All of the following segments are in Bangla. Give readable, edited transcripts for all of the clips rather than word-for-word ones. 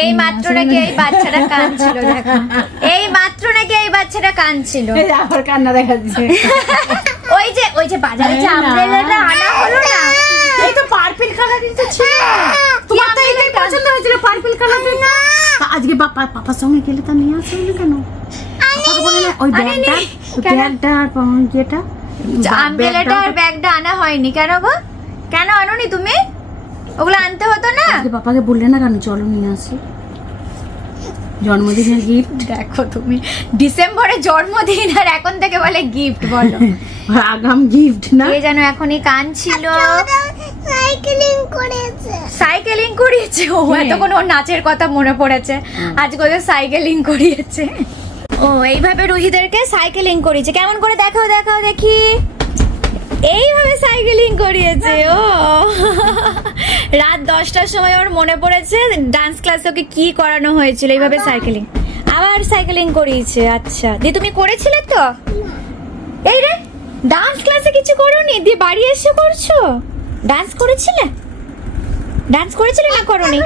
এই মাত্র নাকি এই বাচ্চাটা কাঁদছিল, দেখো এই মাত্র নাকি এই বাচ্চাটা কাঁদছিল। আবার কান্না দেখা দিচ্ছে। ওই যে বাজারে যে আমব্রেলাটা আনা হলো না, এই তো পার্পল কালারের তো ছিল, তোমার তো এটাই পছন্দ হয়েছিল পার্পল কালারের। আজকে পাপার সঙ্গে গেলে তা নিয়ে আসবে না কেন? পাপাকে বলে না ওই ব্যাগটা আর যেটা আমব্রেলাটা আর ব্যাগটা আনা হয়নি কেন গো? কেন আনোনি তুমি? ওগুলো আনতে হতো না। আজকে পাপাকে বললে না কেন চলো নিয়ে আসি, জন্মদিনের গিফট। দেখো তুমি ডিসেম্বরে জন্মদিন আর এখন থেকে বলে গিফট, বলো আগাম গিফট না। এ যেন এখনই কাঁদছিল। সাইকেলিং করিয়েছে ও, এতক্ষণ ওর নাচের কথা মনে পড়েছে, আজকে ওদের সাইকেলিং করিয়েছে। ও এইভাবে রুহিদেরকে সাইকেলিং করিয়েছে, কেমন করে দেখাও দেখাও দেখি। এইভাবে সাইকেলিং করিয়েছে ও। রাত 10টার সময় ওর মনে পড়েছে ডান্স ক্লাসে ওকে কি করানো হয়েছিল, এইভাবে সাইকেলিং, আবার সাইকেলিং করিয়েছে। আচ্ছা দি তুমি করেছিলে তো? এই রে ডান্স ক্লাসে কিছু করোনি, দিয়ে বাড়ি এসে করছো? ডান্স করেছিলে? ডান্স করেছিলে না করোনি?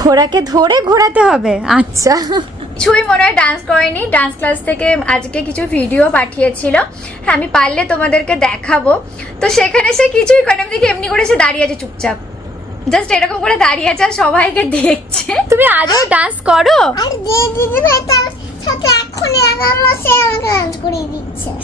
ঘোড়াকে ধরে ঘোরাতে হবে। আচ্ছা কিছুই মনে হয় ডান্স করেনি। ডান্স ক্লাস থেকে আজকে কিছু ভিডিও পাঠিয়েছিল, হ্যাঁ আমি পারলে তোমাদেরকে দেখাবো। তো সেখানে সে কিছুই করে, আমি দেখি এমনি করে সে দাঁড়িয়ে আছে চুপচাপ, জাস্ট এরকম করে দাঁড়িয়ে আছে আর সবাইকে দেখছে। তুমি আজও ডান্স করো?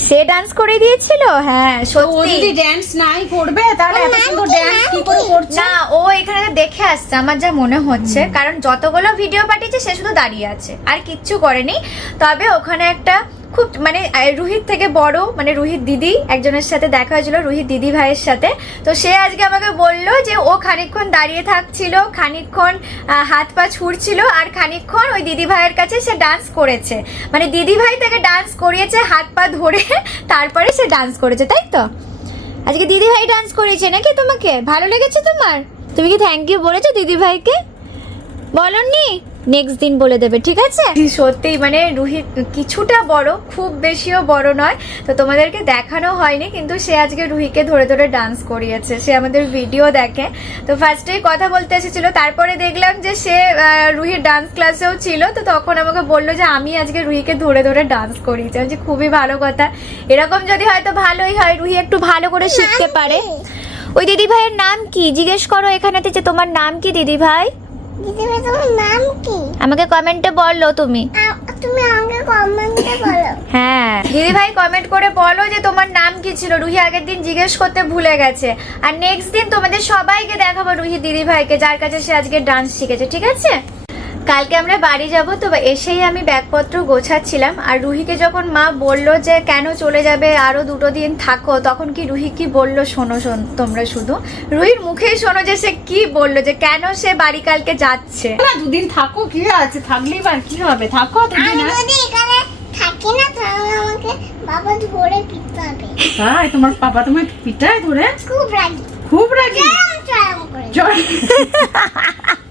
সে ডান্স করে দিয়েছিল, হ্যাঁ সত্যি। যদি ডান্স নাই করবে তাহলে এত সুন্দর ডান্স কি করে করছে? না ও এখানে দেখে আসছে আমার যা মনে হচ্ছে, কারণ যতগুলো ভিডিও পাঠিয়েছে সে শুধু দাঁড়িয়ে আছে আর কিচ্ছু করেনি। তবে ওখানে একটা খুব মানে রুহির থেকে বড় মানে রুহির দিদি একজনের সাথে দেখা হয়েছিল, রুহির দিদি ভাইয়ের সাথে। তো সে আজকে আমাকে বললো যে ও খানিকক্ষণ দাঁড়িয়ে থাকছিল, খানিকক্ষণ হাত পা ছুড়ছিল, আর খানিকক্ষণ ওই দিদি ভাইয়ের কাছে সে ডান্স করেছে। মানে দিদি ভাই তাকে ডান্স করিয়েছে হাত পা ধরে, তারপরে সে ডান্স করেছে, তাই তো? আজকে দিদি ভাই ডান্স করিয়েছে নাকি? তোমাকে ভালো লেগেছে তোমার? তুমি কি থ্যাংক ইউ বলেছো দিদি ভাইকে? বলনি? নেক্সট দিন বলে দেবে, ঠিক আছে? সত্যি মানে রুহি কিছুটা বড়, খুব বেশিও বড় নয়, তো তোমাদেরকে দেখানো হয়নি, কিন্তু সে আজকে রুহিকে ধরে ধরে ডান্স করিয়েছে। সে আমাদের ভিডিও দেখে, তো ফার্স্টেই কথা বলতে এসেছিল, তারপরে দেখলাম যে সে রুহির ডান্স ক্লাসেও ছিল, তো তখন আমাকে বললো যে আমি আজকে রুহিকে ধরে ধরে ডান্স করিয়েছি। আমি খুবই ভালো কথা, এরকম যদি হয়তো ভালোই হয়, রুহি একটু ভালো করে শিখতে পারে। ওই দিদি ভাইয়ের নাম কি জিজ্ঞেস করো এখানেতে, যে তোমার নাম কি দিদি ভাই? আমাকে কমেন্টে বলো তুমি আমাকে কমেন্টে বলো। হ্যাঁ দিদি ভাই কমেন্ট করে বলো যে তোমার নাম কি ছিল। রুহি আগের দিন জিজ্ঞেস করতে ভুলে গেছে, আর নেক্সট দিন তোমাদের সবাইকে দেখাবো রুহি দিদি ভাইকে, যার কাছে সে আজকে ডান্স শিখেছে, ঠিক আছে? কালকে আমরা বাড়ি যাব, তো এসেই আমি ব্যাগপত্র গোছাচ্ছিলাম, আর রুহিকে যখন মা বললো যে কেন চলে যাবে, আরো 2 দিন থাকো, তখন কি রুহি কি বললো শোনো তোমরা শুধু রুহির মুখেই শোনো যে সে কি বললো, যে কেন সে বাড়ি কালকে যাচ্ছে। না 2 দিন থাকো, কি আছে, থাকলেই বা কি হবে, থাকো 2 দিন। থাকি না তাহলে আমাকে বাবা ধরে পিটাবে। হ্যাঁ তোমার পাপা তোমায় পিটায় ধরে? খুব রাগি, খুব রাগি।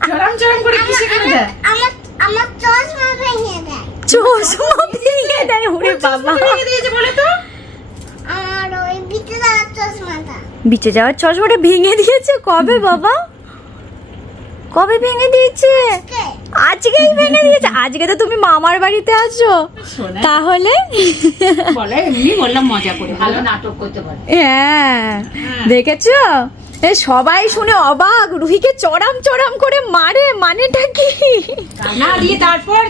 চরম চরম করে কিসে করে দেয়? আমার চশমা ভেঙে দেয়। চশমা ভেঙে দেয়? ওরে বাবা, ভেঙে দিয়েছে বলে তো? আর ওই বিটে যাওয়ার চশমাটা, বিচে যাওয়ার চশমাটা ভেঙে দিয়েছে? কবে বাবা, কবে ভেঙে দিয়েছে? আজকেই ভেঙে দিয়েছে? আজকে তো তুমি মামার বাড়িতে আছো, তাহলে বলে এমনি বললাম মজা করে, ভালো নাটক করতে পারে। হ্যাঁ দেখেছো, সবাই শুনে অবাক, রুহিকে চড়াম চড়াম করে মারে, মানেটা কি? না দিয়ে তারপর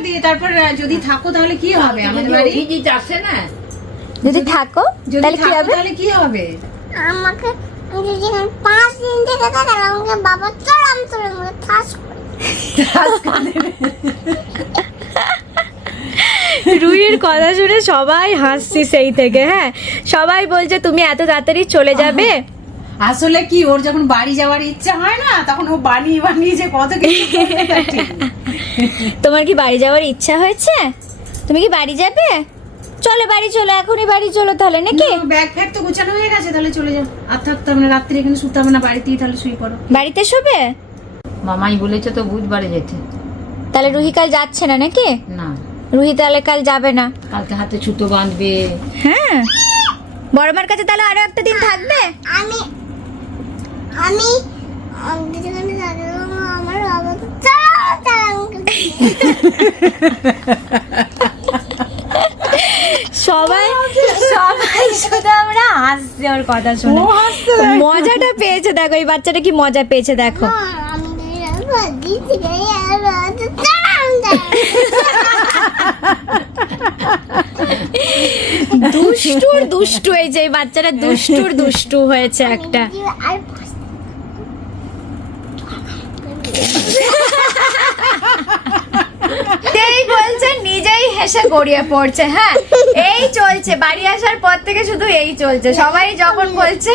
যদি থাকো তাহলে কি হবে? আমাদের বাড়ি যাচ্ছে না, যদি থাকো তাহলে কি হবে? তাহলে কি হবে? আমাকে যদি 5 দিন থেকে থাকে আমাকে বাবা চরম চরম করে ঠাস করে। রুহির কথা শুনে সবাই হাসছে সেই থেকে। হ্যাঁ সবাই বলছে তুমি এত তাড়াতাড়ি চলে যাবে। আসলে কি ওর যখন বাড়ি যাওয়ার ইচ্ছা হয় না, তখন ও বানিয়ে বানিয়ে যে কত কিছু করে। তোমার কি বাড়ি যাওয়ার ইচ্ছা হয়েছে? তুমি কি বাড়ি যাবে? চলো বাড়ি চলো, এখনই বাড়ি চলো তাহলে, নাকি? ব্যাগ ফ্যাগ তো গোছানো হয়ে গেছে, তাহলে চলে যাও। আর থাকতে হবে না, রাত্রি এখানে শুতে হবে না, বাড়িতেই তাহলে শুয়ে পড়ো। বাড়িতে শোবে? মামাই বলেছে তো বুধবারে যেতে। তাহলে রুহি কাল যাচ্ছে না নাকি? না রুহি তাহলে কাল যাবে না, কালকে হাতে ছুতো বাঁধবে। হ্যাঁ বড় মার কাছে তাহলে আরো একটা দিন থাকবে। আমি যেখানে থাকবো সবাই সবাই শুধু আমরা হাসছি ওর কথা শুনে। ও হাসতে লাগে। মজাটা পেয়েছে দেখো, এই বাচ্চাটা কি মজা পেয়েছে দেখো। আমি বাদি থেকে আর চালাম দুষ্টুর দুষ্টু, এই যে এই বাচ্চাটা দুষ্টুর দুষ্টু হয়েছে একটা। আর এই বলছে নিজেই হেসে গড়িয়ে পড়ছে। হ্যাঁ এই চলছে, বাড়ি আসার পর থেকে শুধু এই চলছে। সবাই যখন বলছে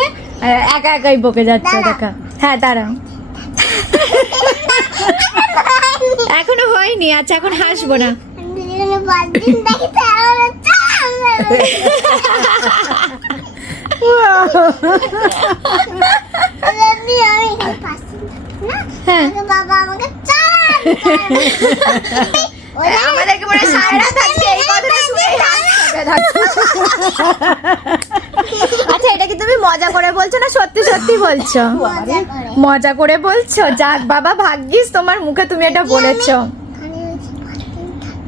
একা একাই বকে যাচ্ছে দেখা। হ্যাঁ দাঁড়াও, এখনো হয়নি। আচ্ছা এখন হাসবো না। আমি বাদি দেখি তাহলে চালাম আমি এখানে পাঁচ দিন থাকবো না। হ্যাঁ আমাকে বাবা আমাকে চালাম আমাদেরকে মনে হয় সারা রাত আজকে এই কথাটা শুনেই হাসতে হবে। আচ্ছা এটা কি তুমি মজা করে বলছো না সত্যি সত্যি বলছো? মজা করে মজা করে বলছো? যাক বাবা, ভাগ্যিস তোমার মুখে তুমি এটা বলেছো। ওখানে হচ্ছে পাঁচ দিন থাকবো।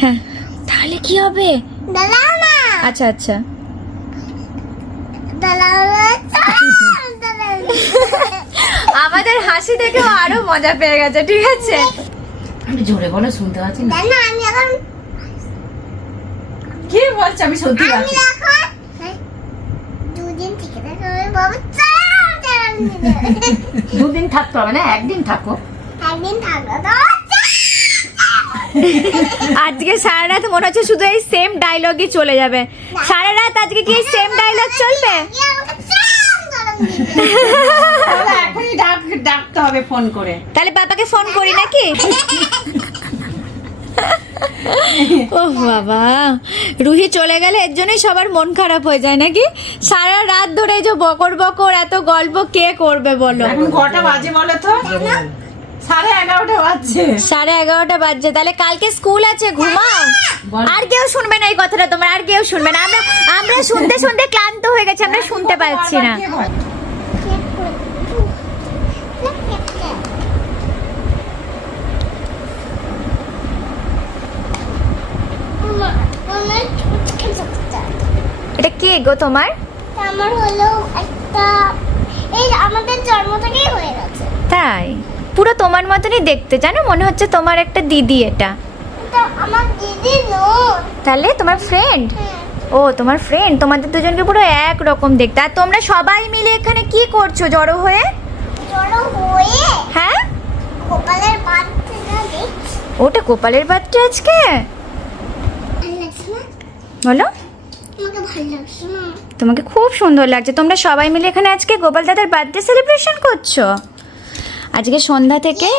হ্যাঁ তাহলে কি হবে? দাঁড়াও না আচ্ছা আচ্ছা দাঁড়াও না দাঁড়াও আমাদের হাসি দেখেও আরো মজা পেয়ে গেছে। ঠিক আছে একটু জোরে বলো, শুনতে পাচ্ছি না। না আমি এখন কি বলছে আমি সত্যি আমি বলছি। এখন দুদিন থেকে দেখো বাবা চালাম চালাম দুদিন থাকতে হবে না, একদিন থাকো। একদিন থাকবো তো আজকে সারা রাত মনে হচ্ছে শুধু এই সেম ডায়লগই চলে যাবে। সারা রাত আজকে কি এই সেম ডায়লগ চলবে? আমাকে চালাম চালাম তাহলে এখনই ডাকতে হবে ফোন করে। তাহলে বাবাকে ফোন করি নাকি? ও বাবা, রুহি চলে গেলে এর জন্যই সবার মন খারাপ হয়ে যায় নাকি? সারা রাত ধরে এই যে বকর বকর এত গল্প কে করবে বলো? এখন কটা বাজে বলো তো? 11:30 বাজছে। 11:30 বাজছে। তাহলে কালকে স্কুল আছে, ঘুমাও। বল। আর কেউ শুনবে না এই কথাটা, তোমার আর কেউ শুনবে না। আমরা শুনতে শুনতে ক্লান্ত হয়ে গেছি, আমরা শুনতে পাচ্ছি না। কে বলে? এটা কে গো তোমার? আমার হলো একটা এই আমাদের জন্ম থেকেই হয়ে গেছে। তাই? পুরো তোমার মতনই দেখতে, জানো মনে হচ্ছে তোমার একটা দিদি এটা। এটা আমার দিদি নয়। তাহলে তোমার ফ্রেন্ড? ও তোমার ফ্রেন্ড। তোমাদের দুজনকে পুরো এক রকম দেখতে। আর তোমরা সবাই মিলে এখানে কি করছো জড়ো হয়ে? জড়ো হয়ে হ্যাঁ গোপালের বাচ্চাটা দেখছি। ওটা গোপালের বাচ্চা আজকে? ভালো লাগছে না? বলো, আমাকে ভালো লাগছে না। তোমাকে খুব সুন্দর লাগছে। তোমরা সবাই মিলে এখানে আজকে গোপাল দাদার বার্থডে সেলিব্রেশন করছো। আজকে সন্ধ্যা থেকে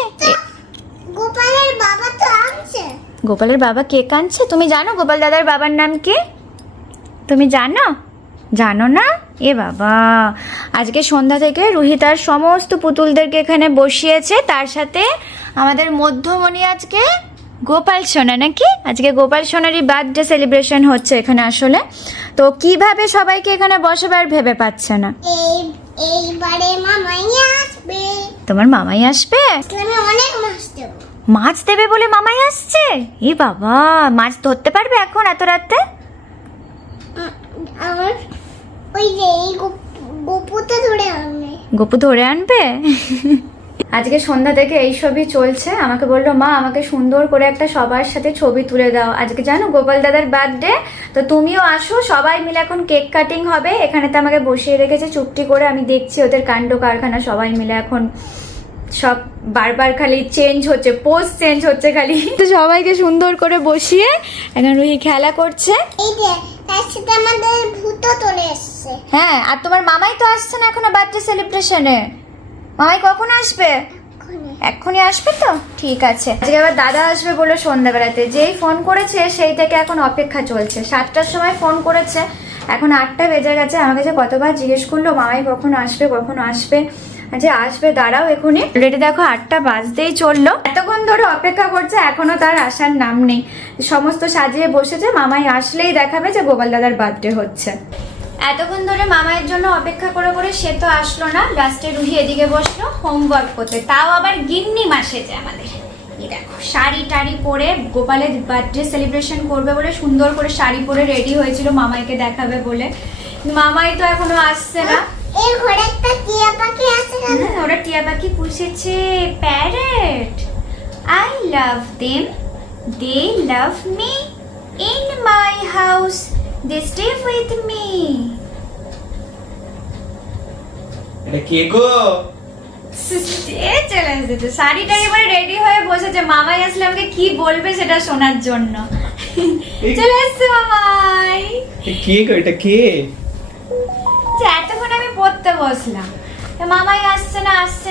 গোপালের বাবা তো আনছে। গোপালের বাবা কেক আনছে। তুমি জানো গোপাল দাদার বাবার নাম কি? তুমি জানো? জানো না? এ বাবা, আজকে সন্ধ্যা থেকে রুহি তার সমস্ত পুতুলদেরকে এখানে বসিয়েছে। তার সাথে আমাদের মধ্যমণি আজকে গোপাল সোনা নাকি? আজকে গোপাল সোনারই বার্থডে সেলিব্রেশন হচ্ছে এখানে আসলে। তো কিভাবে সবাইকে এখানে বসাবে আর ভেবে পাচ্ছে না। এইবারে মামাই আসবে। তোমার মামাই আসবে? আমি অনেক মাছ দেবো। মাছ দেবে বলে মামাই আসছে? এ বাবা, মাছ ধরতে পারবে এখন এত রাতে? আমার ওই যে এই গোপুতে ধরে আনবে। গপু ধরে আনবে? আজকে সন্ধ্যা থেকে এই সবই চলছে। আমাকে বললো মা আমাকে সুন্দর করে একটা সবার সাথে ছবি তুলে দাও। আজকে জানো গোপাল দাদার বার্থডে, তো তুমিও আসো। সবাই মিলে এখন কেক কাটিং হবে। এখানেতে আমাকে বসিয়ে রেখেছে চুপটি করে। আমি দেখছি ওদের কাণ্ড কারখানা। সবাই মিলে এখন সব বারবার খালি চেঞ্জ হচ্ছে, পোজ চেঞ্জ হচ্ছে খালি। তো সবাইকে সুন্দর করে বসিয়ে এখন রুহি খেলা করছে। এই যে তার সাথে আমাদের ভূতও চলে এসছে। হ্যাঁ, আর তোমার মামাই তো আসছে না এখনো বার্থডে সেলিব্রেশনে। মামাই কখন আসবে? এক্ষুনি আসবে তো? ঠিক আছে। আজকে আবার দাদা আসবে বলে সন্ধ্যাবেলাতে। যেই ফোন করেছে সেই থেকে এখন অপেক্ষা চলছে। 7টার সময় ফোন করেছে, এখন 8টা বেজে গেছে। আমার কাছে কতবার জিজ্ঞেস করলো মামাই কখন আসবে কখন আসবে। আচ্ছা আসবে, দাঁড়াও এখুনি। অলরেডি দেখো 8টা বাজতেই চললো। এতক্ষণ ধরে অপেক্ষা করছে, এখনো তার আসার নাম নেই। সমস্ত সাজিয়ে বসেছে, মামাই আসলেই দেখাবে যে গোপাল দাদার বার্থডে হচ্ছে। এতক্ষণ ধরে মামাইয়ের জন্য অপেক্ষা করে করে সে তো আসলো না। লাস্টে রুহি এদিকে বসলো হোমওয়ার্ক করতে। তাও আবার গিন্নি মাসে যে আমাদের এই দেখো শাড়ি টাড়ি পরে গোপালের বার্থডে সেলিব্রেশন করবে বলে সুন্দর করে শাড়ি পরে রেডি হয়েছিল মামাইকে দেখাবে বলে, কিন্তু মামাই তো এখনো আসছে না। এই ঘরে একটা টিয়া পাখি আছে কেন? ওরা টিয়া পাখি পুষেছে, parrot. I love them, they love me, in my house they stay with me. এটা কে গো? চলে এসেছে, শাড়ি টাড়ি পরে রেডি হয়ে বসেছে, মামাই আসলে আমাকে কি বলবে সেটা শোনার জন্য। চলে এসছে মামাই। কে গো? এটা কে? যে এতক্ষণ আমি পড়তে বসলাম, তা মামাই আসছে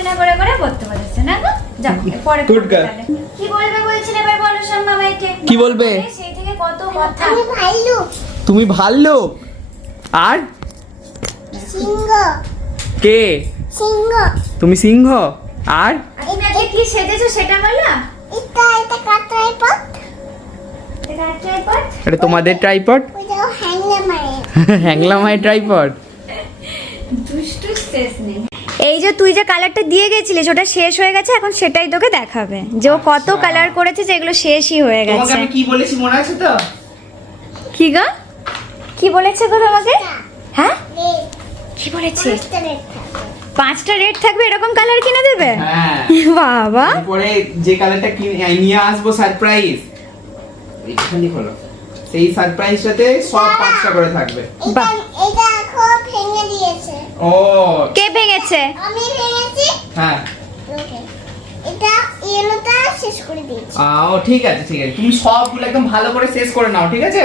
না করে করে পড়তে বসেছে না গো। যাও পরে Good পড়তে girl. তাহলে। কি বলবে বলছিলে এবার বলো সব মামাইকে। কি বলবে? সেই থেকে কত কথা। আমি ভাল্লুক, তুমি ভাল্লুক। আর সিংহ, কে? সিংহ। তুমি সিংহ। আর তুমি আজকে কি সেজেছো সেটা বলো। এটা কাটাই পথ, এটা ট্রাইপড। এটা তোমাদের ট্রাইপড? ওইটাও হ্যাংলা মারে। হ্যাংলামাই ট্রাইপড। দুষ্টু শেষ নেই। এই যে তুই যে কালারটা দিয়ে গেছিলিস ওটা শেষ হয়ে গেছে, এখন সেটাই তোকে দেখাবে যে ও কত আচ্ছা। কালার করেছে যেগুলো শেষই হয়ে তোমাকে গেছে। আমি কি বলেছি মনে আছে তো? কি গো? কি বলেছে গো তোমাকে? হ্যাঁ রেড, কি বলেছে? পাঁচটা রেড থাকে। 5টা রেড থাকবে এরকম কালার কিনে দেবে? হ্যাঁ। বাবা, তারপরে যে কালারটা নিয়ে আসবো সারপ্রাইজ, এখানে হলো সেই সারপ্রাইজটাতে সব 5টা করে থাকবে। এটা এটা এখন ভেঙে দিয়েছে। ও কে ভেঙেছে? আমি ভেঙেছি। হ্যাঁ। ওকে, এটা ইয়েলোটা শেষ করে দিয়েছি। ও ঠিক আছে ঠিক আছে, তুমি সবগুলো একদম ভালো করে শেষ করে নাও, ঠিক আছে?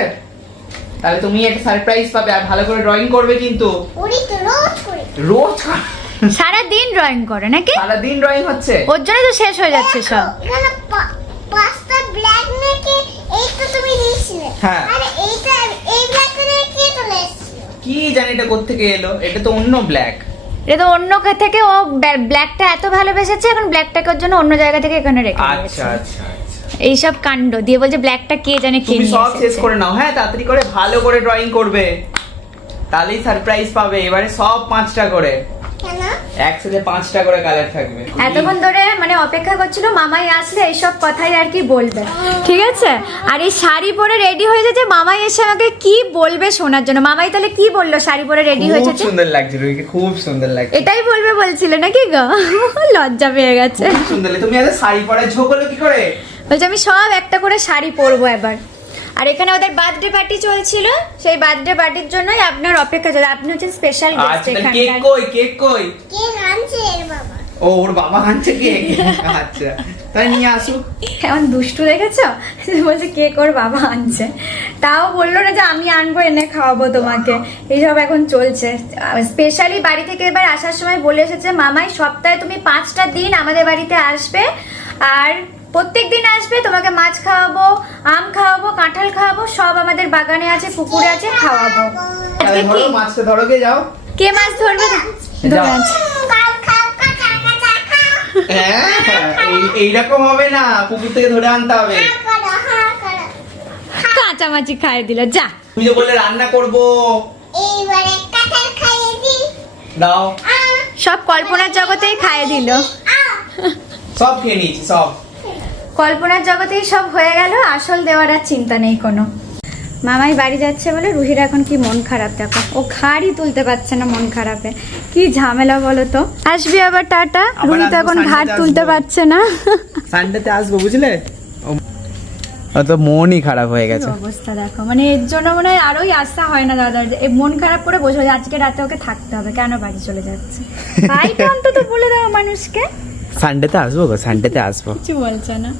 তাহলে তুমি একটা সারপ্রাইজ পাবে, আর ভালো করে ড্রয়িং করবে কিন্তু। ওরি তো রোজ করে। রোজ সারা দিন ড্রয়িং করে নাকি? সারাদিন ড্রয়িং হচ্ছে। ওর জন্য তো শেষ হয়ে যাচ্ছে সব। এখানে পাঁচটা ব্ল্যাক নাকি এই তো তুমি দিয়েছিলে। হ্যাঁ। আরে এইটা এই ব্ল্যাকটা কি চলে এসেছিল? কি জানি এটা কোত্থেকে এলো, এটা তো অন্য ব্ল্যাক। এটা তো অন্য থেকে ও ব্ল্যাকটা এত ভালোবেসেছে, এখন ব্ল্যাকটাকে ওর জন্য অন্য জায়গা থেকে এখানে রেখে আচ্ছা দিয়েছে। আচ্ছা আচ্ছা। এইসব কাণ্ড দিয়ে বলছে ব্ল্যাকটা কে জানে কে তুমি নিয়ে সব শেষ এসেছে। করে নাও, হ্যাঁ তাড়াতাড়ি করে ভালো করে ড্রয়িং করবে, তাহলেই সারপ্রাইজ পাবে। এবারে সব 5টা করে, কেন? একসাথে 5টা করে কালার থাকবে। এতক্ষণ ধরে মানে অপেক্ষা করছিল মামাই আসলে এইসব কথাই আর কি বলবে, ঠিক আছে? আর এই শাড়ি পরে রেডি হয়ে যাচ্ছে, মামাই এসে আমাকে কি বলবে শোনার জন্য। মামাই তাহলে কি বললো শাড়ি পরে রেডি খুব হয়েছে? সুন্দর লাগছে রুহিকে, খুব সুন্দর লাগছে। এটাই বলবে বলছিল নাকি গো? লজ্জা পেয়ে গেছে। খুব সুন্দর লাগছে। তুমি এত শাড়ি পরে ঝোঁক হলো কি করে? বলছে আমি সব একটা করে শাড়ি পরবো এবার। আর এখানে ওদের বার্থডে পার্টি চলছিল, সেই বার্থডে পার্টির জন্যই আপনার অপেক্ষা চলছে। আপনি হচ্ছেন স্পেশাল গেস্ট আচ্ছা কেক এখানকার। কই? কেক কই? কে আনছে এর বাবা? ও ওর বাবা আনছে কেক। আচ্ছা তাই নিয়ে আসুক। কেমন দুষ্টু দেখেছো? বলছে কেক ওর বাবা আনছে, তাও বললো না যে আমি আনবো এনে খাওয়াবো তোমাকে। এইসব এখন চলছে। স্পেশালি বাড়ি থেকে এবার আসার সময় বলে এসেছে মামাই সপ্তাহে তুমি 5টা দিন আমাদের বাড়িতে আসবে, আর প্রত্যেক দিন আসবে, তোমাকে মাছ খাওয়াবো, আম খাওয়াবো, কাঁঠাল খাওয়াবো, সব আমাদের বাগানে আছে, পুকুরে আছে, খাওয়াবো। তাহলে আজকে ধরো কি? মাছটা ধরো, গে যাও। কে মাছ ধরবে? যাও। খাও খাও কাঁচা কাঁচা খাও। হ্যাঁ এইরকম হবে না, পুকুর থেকে ধরে আনতে হবে। করো হ্যাঁ করো। কাঁচামাচি খাইয়ে দিল, যা। তুমি যে বললে রান্না করব, এইবারে কাঁঠাল খাইয়ে দি। দাও। সব কল্পনার জগতেই খাইয়ে দিল। সব খেয়ে নিয়েছি সব। কল্পনার জগতেই সব হয়ে গেল, আসল দেওয়ার আর চিন্তা নেই কোনো। মামাই বাড়ি যাচ্ছে বলে রুহির এখন কি মন খারাপ, দেখো ও ঘাড়ই তুলতে পারছে না মন খারাপে। কি ঝামেলা বলো তো। আসবি আবার টাটা। আবার রুহি তো আসবো, এখন Sunday ঘাড় তে তুলতে আসবো। পারছে না। সানডেতে আসবো বুঝলে। তো মনই খারাপ হয়ে গেছে। অবস্থা দেখো, মানে এর জন্য মনে হয় আরোই আশা হয় না দাদার, যে এই মন খারাপ করে বসে আছে, আজকে রাতে ওকে থাকতে হবে, কেন বাড়ি চলে যাচ্ছে। তাই তো অন্তত বলে দাও মানুষকে। সানডেতে আসবো গো, সানডেতে আসবো। কিছু বলছে না।